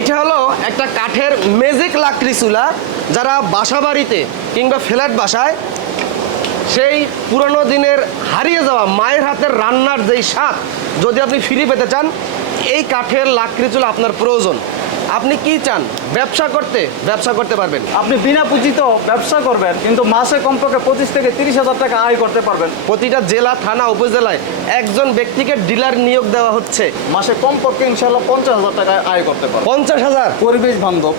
এইটা হলো একটা কাঠের মেজিক লাকড়ি চুলা যারা বাসা বাড়িতে কিংবা ফ্ল্যাট বাসায় সেই পুরনো দিনের হারিয়ে যাওয়া মায়ের হাতের রান্নার যেই স্বাদ যদি আপনি ফিরে পেতে চান, এই কাঠের লাকড়ি চুলা আপনার প্রয়োজন। আপনি কি চান? ব্যবসা করতে? ব্যবসা করতে পারবেন। আপনি বিনা পুঁজিত ব্যবসা করবেন কিন্তু মাসে কমপক্ষে পঁচিশ থেকে তিরিশ হাজার টাকা আয় করতে পারবেন। প্রতিটা জেলা থানা উপজেলায় একজন ব্যক্তিকে ডিলার নিয়োগ দেওয়া হচ্ছে। মাসে কমপক্ষে ইনশাল্লাহ পঞ্চাশ হাজার টাকা আয় করতে পারবেন। পঞ্চাশ হাজার? পরিবেশ বান্ধব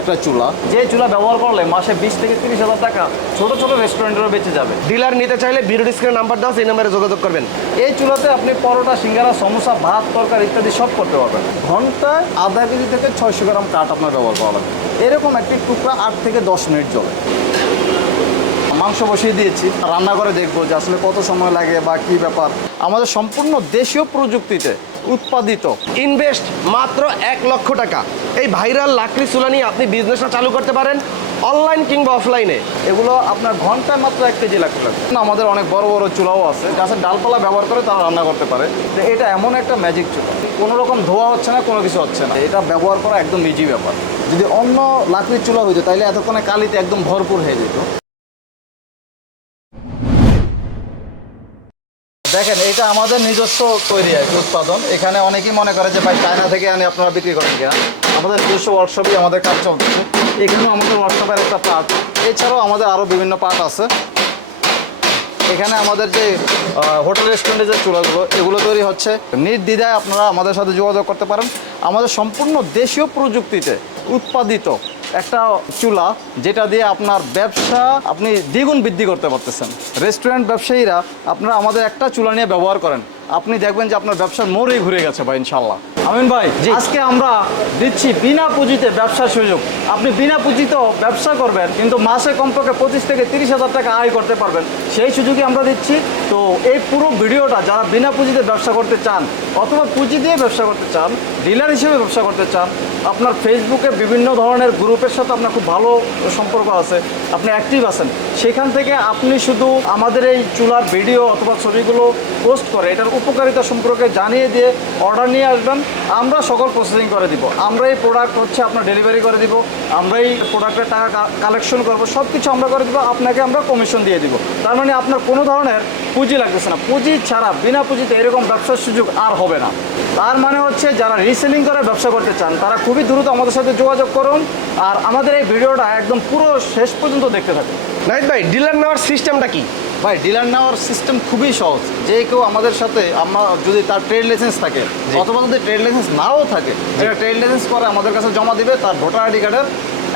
একটা চুলা যে চুলা ব্যবহার করলে মাসে বিশ থেকে তিরিশ হাজার টাকা ছোট ছোট রেস্টুরেন্টেরও বেঁচে যাবে। ডিলার নিতে চাইলে বিরোধ স্ক্রিনের নাম্বার দেওয়া এই নাম্বারে যোগাযোগ করবেন। এই চুলাতে আপনি পরোটা সিঙ্গারা সমোসা ভাত তরকারি ইত্যাদি সব করতে পারবেন। ঘন্টায় আধা কেজি থেকে ছয়শো গ্রাম কাঠ আপনার ব্যবহার করা লাগবে। এরকম একটি টুকরা আট থেকে দশ মিনিট জল মাংস বসিয়ে দিয়েছি। রান্না করে দেখব যে আসলে কত সময় লাগে বা কি ব্যাপার। আমাদের সম্পূর্ণ দেশীয় প্রযুক্তিতে উৎপাদিত ইনভেস্ট মাত্র এক লক্ষ টাকা। এই ভাইরাল লাকড়ি চুলা নিয়ে আপনি বিজনেসটা চালু করতে পারেন। অনলাইন কিংবা অফলাইনে? এগুলো আপনার ঘন্টায় মাত্র এক কেজি লাগতে লাগবে আমাদের অনেক বড় বড় চুলাও আছে। গাছের ডালপালা ব্যবহার করে তারা রান্না করতে পারে। তো এটা এমন একটা ম্যাজিক চুলা। কোনো রকম ধোয়া হচ্ছে না, কোনো কিছু হচ্ছে না। এটা ব্যবহার করা একদম ইজি ব্যাপার। যদি অন্য লাকড়ির চুলা হইতো তাহলে এতক্ষণে কালিতে একদম ভরপুর হয়ে যেত। দেখেন, এটা আমাদের নিজস্ব তৈরি উৎপাদন। এখানে অনেকেই মনে করে যে, ভাই, চায়না থেকে আনি, আপনারা বিক্রি করেন কিনা? আমাদের নিজস্ব ওয়ার্কশপই আমাদের কাজ চলতেছে। এখানেও আমাদের ওয়ার্কশপের একটা পার্ট এছাড়াও আমাদের আরও বিভিন্ন পার্ট আছে। এখানে আমাদের যে হোটেল রেস্টুরেন্টে যে চুলাগুলো, এগুলো তৈরি হচ্ছে। নির্দ্বিধায় আপনারা আমাদের সাথে যোগাযোগ করতে পারেন। আমাদের সম্পূর্ণ দেশীয় প্রযুক্তিতে উৎপাদিত একটা চুলা যেটা দিয়ে আপনার ব্যবসা আপনি দ্বিগুণ বৃদ্ধি করতে পারতেছেন। রেস্টুরেন্ট ব্যবসায়ীরা আপনারা আমাদের একটা চুলা নিয়ে ব্যবহার করেন। আপনি দেখবেন যে আপনার ব্যবসার মোড়েই ঘুরে গেছে ভাই ইনশাল্লাহ আমিন ভাই আজকে আমরা দিচ্ছি বিনা পুঁজিতে ব্যবসার সুযোগ। আপনি বিনা পুঁজিতেও ব্যবসা করবেন কিন্তু মাসে কমপক্ষে পঁচিশ থেকে তিরিশ হাজার টাকা আয় করতে পারবেন। সেই সুযোগই আমরা দিচ্ছি। তো এই পুরো ভিডিওটা যারা বিনা পুঁজিতে ব্যবসা করতে চান অথবা পুঁজি দিয়ে ব্যবসা করতে চান ডিলার হিসেবে ব্যবসা করতে চান আপনার ফেসবুকে বিভিন্ন ধরনের গ্রুপের সাথে আপনার খুব ভালো সম্পর্ক আছে, আপনি অ্যাক্টিভ আছেন, সেখান থেকে আপনি শুধু আমাদের এই চুলার ভিডিও অথবা ছবিগুলো পোস্ট করে, এটার উপকারিতা সম্পর্কে জানিয়ে দিয়ে অর্ডার নিয়ে আসবেন, আমরা সকল প্রসেসিং করে দিব। আমরা এই প্রোডাক্ট হচ্ছে আপনার ডেলিভারি করে দিব, আমরা এই প্রোডাক্টের টাকা কালেকশন করব সব কিছু আমরা করে দিব, আপনাকে আমরা কমিশন দিয়ে দিব। তার মানে আপনার কোনো ধরনের পুঁজি লাগতেছে না। পুঁজি ছাড়া, বিনা পুঁজিতে এরকম ব্যবসার সুযোগ আর হবে না। তার মানে হচ্ছে, যারা রিসেলিং করে ব্যবসা করতে চান, তারা খুবই দ্রুত আমাদের সাথে যোগাযোগ করুন আর আমাদের এই ভিডিওটা একদম পুরো শেষ পর্যন্ত দেখতে থাকুন। নাইট ভাই ডিলার নেওয়ার সিস্টেমটা কি? ভাই ডিলার নেওয়ার সিস্টেম খুবই সহজ। যে কেউ আমাদের সাথে আমরা যদি তার ট্রেড লাইসেন্স থাকে অথবা যদি ট্রেড লাইসেন্স নাও থাকে সেটা ট্রেড লাইসেন্স পরে আমাদের কাছে জমা দিবে তার ভোটার আইডি কার্ডের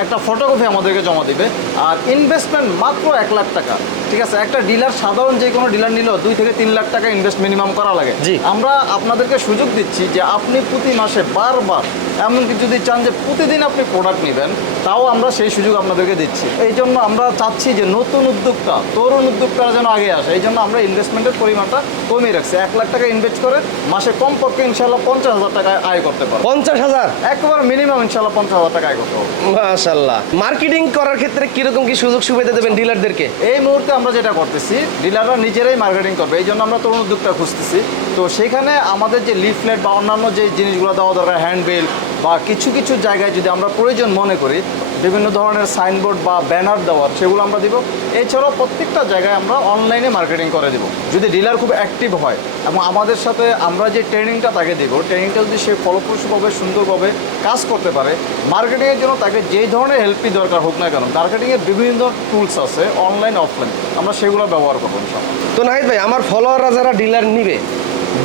একটা ফটোকপি আমাদেরকে জমা দিবে। আর ইনভেস্টমেন্ট মাত্র এক লাখ টাকা। ঠিক আছে? একটা ডিলার সাধারণ যে কোনো ডিলার নিলেও দুই থেকে তিন লাখ টাকা ইনভেস্ট মিনিমাম করা লাগে। জি। আমরা আপনাদেরকে সুযোগ দিচ্ছি যে আপনি প্রতি মাসে বারবার এমনকি যদি চান যে প্রতিদিন আপনি প্রোডাক্ট নেবেন তাও আমরা সেই সুযোগ আপনাদেরকে দিচ্ছি। এই জন্য আমরা চাচ্ছি যে নতুন উদ্যোক্তা তরুণ উদ্যোক্তারা যেন আগে আসে। এই জন্য আমরা ইনভেস্টমেন্টের পরিমাণটা কমিয়ে রাখছি। এক লাখ টাকা ইনভেস্ট করে মাসে কমপক্ষে ইনশাল্লাহ পঞ্চাশ হাজার টাকা আয় করতে পারব। পঞ্চাশ হাজার? একবার মিনিমাম ইনশাল্লাহ পঞ্চাশ হাজার টাকা আয় করতে পারব। মাশাল্লাহ মার্কেটিং করার ক্ষেত্রে কীরকম কি সুযোগ সুবিধা দেবেন ডিলারদেরকে? এই মুহূর্তে আমরা যেটা করতেছি ডিলাররা নিজেরাই মার্কেটিং করবে। এই জন্য আমরা তরুণ উদ্যোক্তা খুঁজতেছি। তো সেখানে আমাদের যে লিফলেট বা অন্যান্য যে জিনিসগুলো দেওয়া দরকার হ্যান্ডবিল বা কিছু কিছু জায়গায় যদি আমরা প্রয়োজন মনে করি বিভিন্ন ধরনের সাইনবোর্ড বা ব্যানার দেওয়ার সেগুলো আমরা দিব। এছাড়াও প্রত্যেকটা জায়গায় আমরা অনলাইনে মার্কেটিং করে দিব। যদি ডিলার খুব অ্যাক্টিভ হয় এবং আমাদের সাথে আমরা যে ট্রেনিংটা তাকে দিব ট্রেনিংটা যদি সে ফলপ্রসূভাবে সুন্দরভাবে কাজ করতে পারে মার্কেটিংয়ের জন্য তাকে যেই ধরনের হেল্পই দরকার হোক না কেন মার্কেটিংয়ের বিভিন্ন টুলস আছে অনলাইন অফলাইন আমরা সেগুলো ব্যবহার করব তো নাহিদ ভাই আমার ফলোয়াররা যারা ডিলার নিবে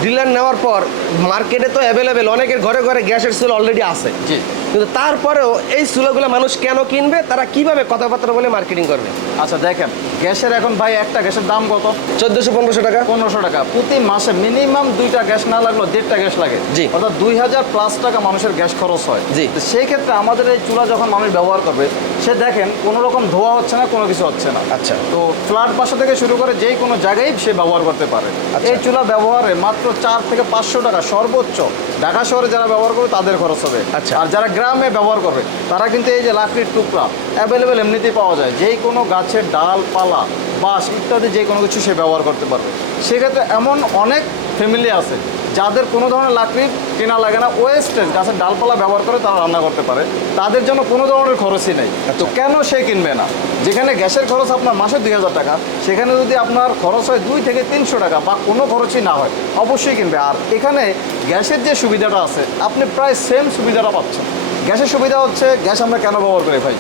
ডিলার নেওয়ার পর মার্কেটে তো অ্যাভেলেবেল অনেকের ঘরে ঘরে গ্যাসের চুলা অলরেডি আছে। জি। কিন্তু তারপরেও এই চুলাগুলো মানুষ কেন কিনবে তারা কীভাবে কথাবার্তা বলে মার্কেটিং করবে আচ্ছা দেখেন গ্যাসের এখন ভাই একটা গ্যাসের দাম কত চোদ্দোশো পনেরোশো টাকা পনেরোশো টাকা প্রতি মাসে মিনিমাম দুইটা গ্যাস না লাগল দেড়টা গ্যাস লাগে জি। অর্থাৎ দুই হাজার প্লাস টাকা মানুষের গ্যাস খরচ হয় জি। তো সেই ক্ষেত্রে আমাদের এই চুলা যখন মানুষ ব্যবহার করবে সে দেখেন কোনো রকম ধোয়া হচ্ছে না কোনো কিছু হচ্ছে না আচ্ছা। তো ফ্ল্যাট বাসা থেকে শুরু করে যেই কোনো জায়গায় সে ব্যবহার করতে পারে আচ্ছা। এই চুলা ব্যবহারে মাত্র চার থেকে পাঁচশো টাকা সর্বোচ্চ ঢাকা শহরে যারা ব্যবহার করবে তাদের খরচ হবে আচ্ছা। আর যারা গ্রামে ব্যবহার করবে তারা কিন্তু এই যে লাকড়ির টুকরা অ্যাভেলেবেল এমনিতেই পাওয়া যায়। যেই কোনো গাছের ডাল পালা বাঁশ ইত্যাদি যে কোনো কিছু সে ব্যবহার করতে পারবে। সেক্ষেত্রে এমন অনেক ফ্যামিলি আছে যাদের কোনো ধরনের লাকড়ি কেনা লাগে না। ওয়েস্টেজ গাছের ডালপালা ব্যবহার করে তারা রান্না করতে পারে। তাদের জন্য কোনো ধরনের খরচই নেই। তো কেন সে কিনবে না? যেখানে গ্যাসের খরচ আপনার মাসে দুই হাজার টাকা সেখানে যদি আপনার খরচ হয় দুই থেকে তিনশো টাকা বা কোনো খরচই না হয় অবশ্যই কিনবে। আর এখানে গ্যাসের যে সুবিধাটা আছে আপনি প্রায় সেম সুবিধাটা পাচ্ছেন। গ্যাসের সুবিধা হচ্ছে গ্যাস আমরা কেন ব্যবহার করি ভাই?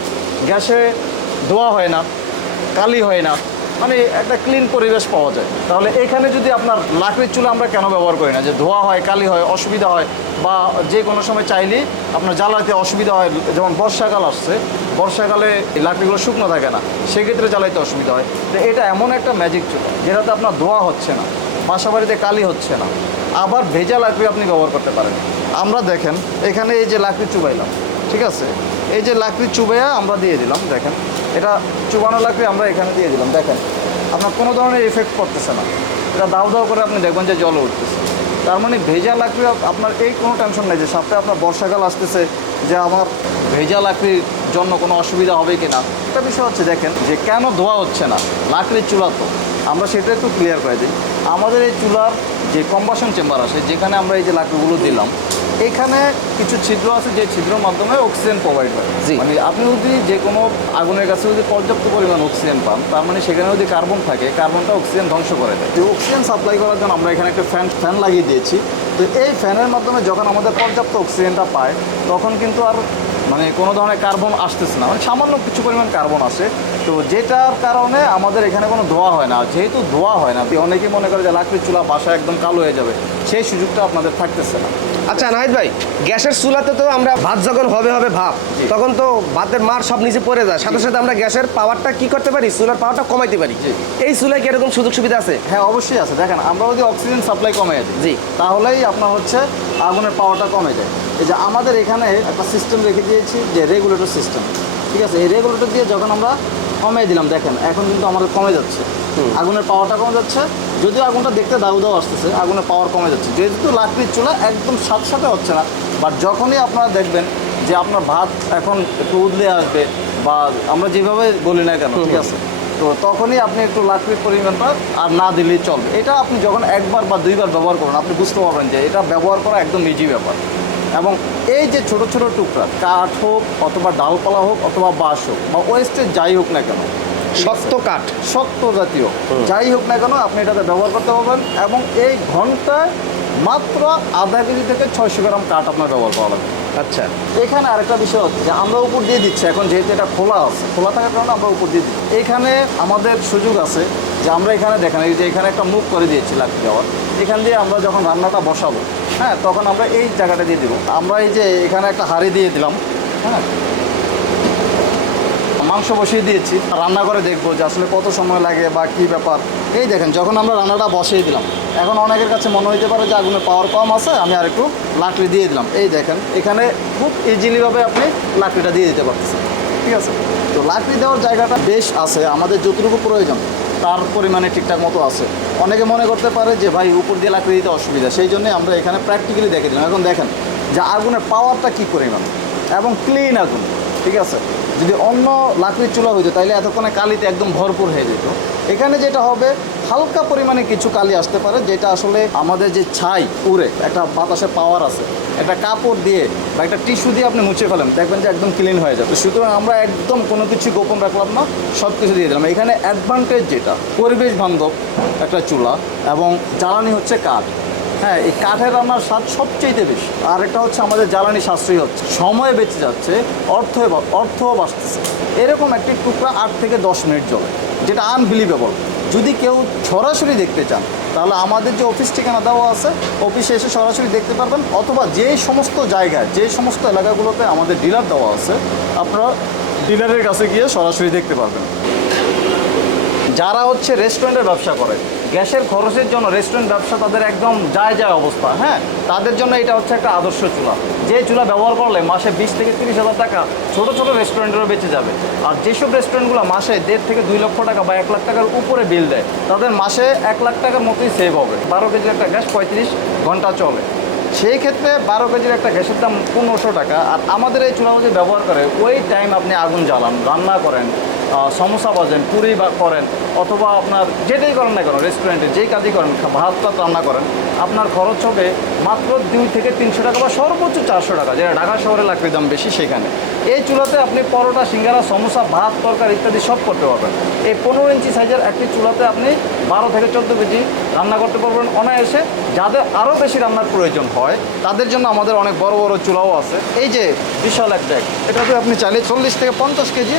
গ্যাসে ধোয়া হয় না, কালি হয় না মানে একটা ক্লিন পরিবেশ পাওয়া যায়। তাহলে এখানে যদি আপনার লাকড়ির চুলা আমরা কেন ব্যবহার করি না? যে ধোয়া হয়, কালি হয়, অসুবিধা হয়, বা যে কোনো সময় চাইলেই আপনার জ্বালাতে অসুবিধা হয়, যেমন বর্ষাকাল আসছে, বর্ষাকালে লাকড়িগুলো শুকনো থাকে না, সেক্ষেত্রে জ্বালাইতে অসুবিধা হয়। তো এটা এমন একটা ম্যাজিক চুলা, যেটাতে আপনার ধোয়া হচ্ছে না বাসা বাড়িতে কালি হচ্ছে না, আবার ভেজা লাকড়ি আপনি ব্যবহার করতে পারেন। আমরা দেখেন, এখানে এই যে লাকড়ি চুবাইলাম, ঠিক আছে? এই যে লাকড়ি চুবাইয়া আমরা দিয়ে দিলাম, দেখেন। এটা চুবানো লাকড়ি আমরা এখানে দিয়ে দিলাম, দেখেন। আপনার কোনো ধরনের এফেক্ট পড়তেছে না। এটা দাও দাও করে আপনি দেখবেন যে জল উঠতেছে। তার মানে ভেজা লাকড়ি আপনার এই কোনো টেনশন নেই যে সাথে আপনার বর্ষাকাল আসতেছে, যে আমার ভেজা লাকড়ির জন্য কোনো অসুবিধা হবে কি না একটা বিষয় হচ্ছে, দেখেন যে কেন ধোয়া হচ্ছে না? লাকড়ির চুলা তো। আমরা সেটা একটু ক্লিয়ার করে দিই। আমাদের এই চুলার যে কম্বাসন চেম্বার আছে যেখানে আমরা এই যে লাকড়িগুলো দিলাম এখানে কিছু ছিদ্র আছে যে ছিদ্রের মাধ্যমে অক্সিজেন প্রোভাইড হয়। জি। মানে আপনি যদি যে কোনো আগুনের কাছে যদি পর্যাপ্ত পরিমাণ অক্সিজেন পান তার মানে সেখানে যদি কার্বন থাকে কার্বনটা অক্সিজেন ধ্বংস করে দেয়। তো অক্সিজেন সাপ্লাই করার জন্য আমরা এখানে একটা ফ্যান ফ্যান লাগিয়ে দিয়েছি। তো এই ফ্যানের মাধ্যমে যখন আমাদের পর্যাপ্ত অক্সিজেনটা পায় তখন কিন্তু আর মানে কোনো ধরনের কার্বন আসতেছে না। মানে সামান্য কিছু পরিমাণ কার্বন আসে তো যেটার কারণে আমাদের এখানে কোনো ধোয়া হয় না। যেহেতু ধোয়া হয় না, অনেকেই মনে করে যে লাকড়ির চুলা বাসা একদম কালো হয়ে যাবে। সেই সুযোগটা আপনাদের থাকতেছে না। আচ্ছা নাহিদ ভাই গ্যাসের চুলাতে তো আমরা ভাত যখন হবে হবে জি। তখন তো ভাতের মার সব নিচে পড়ে যায়। সাথে সাথে আমরা গ্যাসের পাওয়ারটা কি করতে পারি? চুলার পাওয়ারটা কমাইতে পারি। এই চুলায় কি এরকম সুযোগ সুবিধা আছে? হ্যাঁ অবশ্যই আছে। দেখেন আমরা যদি অক্সিজেন সাপ্লাই কমে জি। দিই তাহলেই আপনার হচ্ছে আগুনের পাওয়ারটা কমে যায়। এই যে আমাদের এখানে একটা সিস্টেম রেখে দিয়েছি যে রেগুলেটর সিস্টেম ঠিক আছে? এই রেগুলেটর দিয়ে যখন আমরা কমিয়ে দিলাম দেখেন এখন কিন্তু আমাদের কমে যাচ্ছে। আগুনের পাওয়ারটা কমে যাচ্ছে যদিও আগুনটা দেখতে দাউ দাউ আসতেছে, আগুনের পাওয়ার কমে যাচ্ছে। যেহেতু লাকড়ির চুলা একদম সাথে সাথে হচ্ছে না বাট যখনই আপনারা দেখবেন যে আপনার ভাত এখন একটু উদলে আসবে বা আমরা যেভাবে বলি না কেন, ঠিক আছে? তো তখনই আপনি একটু লাকড়ির পরিমাণটা আর না দিলেই চলবে। এটা আপনি যখন একবার বা দুইবার ব্যবহার করুন আপনি বুঝতে পারবেন যে এটা ব্যবহার করা একদম ইজি ব্যাপার। এবং এই যে ছোট ছোট টুকরা, কাঠ হোক অথবা ডালপালা হোক অথবা বাঁশ হোক বা ওয়েস্টের যাই হোক না কেন শক্ত কাঠ। শক্ত জাতীয়। যাই হোক না কেন আপনি এটাতে ব্যবহার করতে পারবেন এবং এই ঘন্টায় মাত্র আধা কেজি থেকে ছয়শো গ্রাম কাঠ আপনার ব্যবহার করা লাগবে। আচ্ছা। এখানে আরেকটা বিষয় হচ্ছে যে আমরা উপর দিয়ে দিচ্ছি এখন যেহেতু এটা খোলা আছে খোলা থাকার কারণে আমরা উপর দিয়ে দিচ্ছি। এখানে আমাদের সুযোগ আছে যে আমরা এখানে দেখেন এই যে এখানে একটা মুখ করে দিয়েছি লাকড়ি দেওয়ার। এখান দিয়ে আমরা যখন রান্নাটা বসাবো হ্যাঁ তখন আমরা এই জায়গাটা দিয়ে দিব। আমরা এই যে এখানে একটা হাঁড়ি দিয়ে দিলাম হ্যাঁ মাংস বসিয়ে দিয়েছি। রান্না করে দেখব যে আসলে কত সময় লাগে বা কী ব্যাপার। এই দেখেন, যখন আমরা রান্নাটা বসিয়ে দিলাম, এখন অনেকের কাছে মনে হইতে পারে যে আগুনের পাওয়ার কম আছে, আমি আর একটু লাকড়ি দিয়ে দিলাম। এই দেখেন, এখানে খুব ইজিলিভাবে আপনি লাকড়িটা দিয়ে দিতে পারতেছেন। ঠিক আছে? তো লাকড়ি দেওয়ার জায়গাটা বেশ আছে, আমাদের যতটুকু প্রয়োজন, তার পরিমাণে ঠিকঠাক মতো আছে। অনেকে মনে করতে পারে যে, ভাই, উপর দিয়ে লাকড়ি দিতে অসুবিধা। সেই জন্য আমরা এখানে প্র্যাকটিক্যালি দেখে দিলাম। এখন দেখেন, যে আগুনের পাওয়ারটা কী পরিমাণ? এবং ক্লিন আগুন। ঠিক আছে? যদি অন্য লাকড়ির চুলা হইতো তাহলে এতক্ষণে কালিতে একদম ভরপুর হয়ে যেত। এখানে যেটা হবে, হালকা পরিমাণে কিছু কালি আসতে পারে, যেটা আসলে আমাদের যে ছাই উড়ে, একটা বাতাসে পাওয়ার আছে। একটা কাপড় দিয়ে বা একটা টিস্যু দিয়ে আপনি মুছে ফেলেন, দেখবেন যে একদম ক্লিন হয়ে যাবে। সুতরাং আমরা একদম কোনো কিছু গোপন রাখলাম না সব কিছু দিয়ে দিলাম। এখানে অ্যাডভান্টেজ যেটা, পরিবেশ বান্ধব একটা চুলা এবং জ্বালানি হচ্ছে কাঠ। হ্যাঁ এই কাঠের রান্নার স্বাদ সবচেয়ে বেশি। আর একটা হচ্ছে আমাদের জ্বালানি সাশ্রয়ী হচ্ছে। সময় বেঁচে যাচ্ছে, অর্থ অর্থও বাঁচতেছে। এরকম একটি টুকরা আট থেকে দশ মিনিট জলে যেটা আনবিলিভেবল যদি কেউ সরাসরি দেখতে চান, তাহলে আমাদের যে অফিস ঠিকানা দেওয়া আছে, অফিসে এসে সরাসরি দেখতে পারবেন, অথবা যে সমস্ত জায়গায়, যে সমস্ত এলাকাগুলোতে আমাদের ডিলার দেওয়া আছে, আপনারা ডিলারের কাছে গিয়ে সরাসরি দেখতে পারবেন। যারা হচ্ছে রেস্টুরেন্টের ব্যবসা করে গ্যাসের খরচের জন্য রেস্টুরেন্ট ব্যবসা তাদের একদম যায় যায় অবস্থা হ্যাঁ? তাদের জন্য এটা হচ্ছে একটা আদর্শ চুলা। যে চুলা ব্যবহার করলে মাসে বিশ থেকে তিরিশ হাজার টাকা ছোট ছোট রেস্টুরেন্টেরও বেঁচে যাবে। আর যেসব রেস্টুরেন্টগুলো মাসে দেড় থেকে দুই লক্ষ টাকা বা এক লাখ টাকার উপরে বিল দেয়, তাদের মাসে এক লাখ টাকার মতোই সেভ হবে। বারো কেজির একটা গ্যাস পঁয়ত্রিশ ঘণ্টা চলে। সেই ক্ষেত্রে বারো কেজির একটা গ্যাসের দাম পনেরোশো টাকা। আর আমাদের এই চুলা যদি ব্যবহার করে, ওই টাইম আপনি আগুন জ্বালান, রান্না করেন আহ, সমোসা বাজেন পুরি বা করেন অথবা আপনার যেটাই করেন না কেন রেস্টুরেন্টে যেই কাজই করেন ভাতটা রান্না করেন আপনার খরচ হবে মাত্র দুই থেকে তিনশো টাকা বা সর্বোচ্চ চারশো টাকা যেটা ঢাকা শহরে লাগবে দাম বেশি সেখানে। এই চুলাতে আপনি পরোটা, সিঙ্গারা, সমোসা, ভাত, তরকারি ইত্যাদি সব করতে পারবেন। এই পনেরো ইঞ্চি সাইজের একটি চুলাতে আপনি বারো থেকে চোদ্দ কেজি রান্না করতে পারবেন অনায়াসে। যাদের আরও বেশি রান্নার প্রয়োজন হয়, তাদের জন্য আমাদের অনেক বড় বড় চুলাও আছে। এই যে বিশাল একটা এটাতে আপনি চাইলে চল্লিশ থেকে পঞ্চাশ কেজি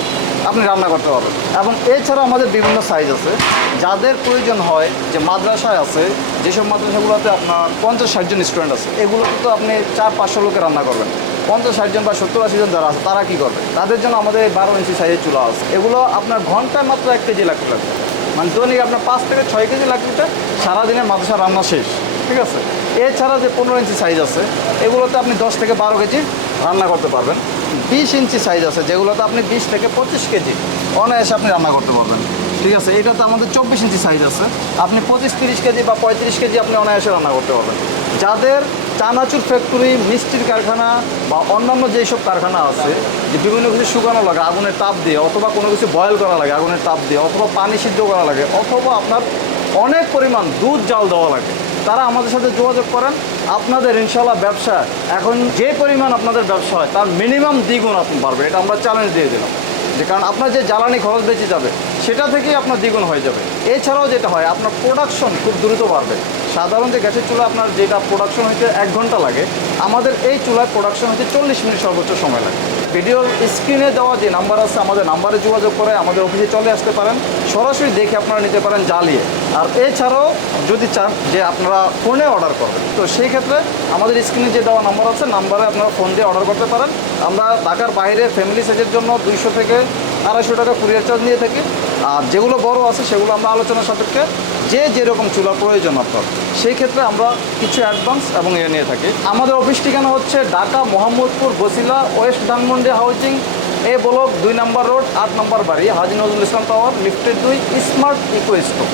আপনি রান্না করতে পারবেন। এবং এছাড়া আমাদের বিভিন্ন সাইজ আছে। যাদের প্রয়োজন হয়, যে মাদ্রাসায় আছে, যেসব মাদ্রাসাগুলোতে আপনার পঞ্চাশ ষাটজন স্টুডেন্ট আছে, এগুলোতে তো আপনি চার, পাঁচশো লোকে রান্না করবেন। পঞ্চাশ ষাটজন বা সত্তর, আশি জন যারা আছে, তারা কী করবে? তাদের জন্য আমাদের এই বারো ইঞ্চি সাইজের চুলা আছে। এগুলো আপনার ঘন্টায় মাত্র এক কেজি লাগতে লাগবে। মানে দৈনিক আপনার পাঁচ থেকে ছয় কেজি লাগবে সারাদিনে মাদ্রাসা রান্না শেষ, ঠিক আছে? এছাড়া যে পনেরো ইঞ্চি সাইজ আছে, এগুলোতে আপনি দশ থেকে বারো কেজি রান্না করতে পারবেন। বিশ ইঞ্চি সাইজ আছে, যেগুলোতে আপনি বিশ থেকে পঁচিশ কেজি অনায়াসে আপনি রান্না করতে পারবেন। ঠিক আছে? এটা তো আমাদের চব্বিশ ইঞ্চি সাইজ আছে। আপনি পঁচিশ, তিরিশ কেজি বা পঁয়ত্রিশ কেজি আপনি অনায়াসে রান্না করতে পারবেন। যাদের চানাচুর ফ্যাক্টরি, মিষ্টির কারখানা বা অন্যান্য যেসব কারখানা আছে, যে বিভিন্ন কিছু শুকানো লাগে আগুনের তাপ দিয়ে, অথবা কোনো কিছু বয়েল করা লাগে আগুনের তাপ দিয়ে, অথবা পানি সিদ্ধ করা লাগে, অথবা আপনার অনেক পরিমাণ দুধ, জাল দেওয়া লাগে, তারা আমাদের সাথে যোগাযোগ করেন। আপনাদের ইনশাল্লাহ ব্যবসা, এখন যে পরিমাণ আপনাদের ব্যবসা হয়, তার মিনিমাম দ্বিগুণ আপনি পারবেন এটা আমরা চ্যালেঞ্জ দিয়ে দিলাম। যে কারণ আপনার যে জ্বালানি খরচ বেঁচে যাবে, সেটা থেকেই আপনার দ্বিগুণ হয়ে যাবে। এছাড়াও যেটা হয়, আপনার প্রোডাকশন খুব দ্রুত বাড়বে। সাধারণ যে গ্যাসের চুলা আপনার যেটা প্রোডাকশন হতে এক ঘণ্টা লাগে, আমাদের এই চুলার প্রোডাকশন হচ্ছে চল্লিশ মিনিট সর্বোচ্চ সময় লাগে। ভিডিওর স্ক্রিনে দেওয়া যে নাম্বার আছে, আমাদের নাম্বারে যোগাযোগ করে আমাদের অফিসে চলে আসতে পারেন, সরাসরি দেখে আপনারা নিতে পারেন জ্বালিয়ে। আর এছাড়াও যদি চান যে আপনারা ফোনে অর্ডার করবেন, তো সেই ক্ষেত্রে আমাদের স্ক্রিনে যে দেওয়া নাম্বার আছে নাম্বারে আপনারা ফোন দিয়ে অর্ডার করতে পারেন। আমরা ঢাকার বাইরে ফ্যামিলি সাইজের জন্য দুইশো থেকে আড়াইশো টাকা কুরিয়ার চার্জ নিয়ে থাকি। আর যেগুলো বড় আছে সেগুলো আমরা আলোচনা সাপেক্ষে যে যেরকম চুলা প্রয়োজন আপনার, সেই ক্ষেত্রে আমরা কিছু অ্যাডভান্স এবং এ নিয়ে থাকি। আমাদের অফিস ঠিকানা হচ্ছে Dhaka Mohammadpur Basila west Dhanmondi housing, A block দুই নম্বর রোড, আট নম্বর বাড়ি, হাজি নজরুল ইসলাম টাওয়ার লিফটেড দুই স্মার্ট ইকো স্টোর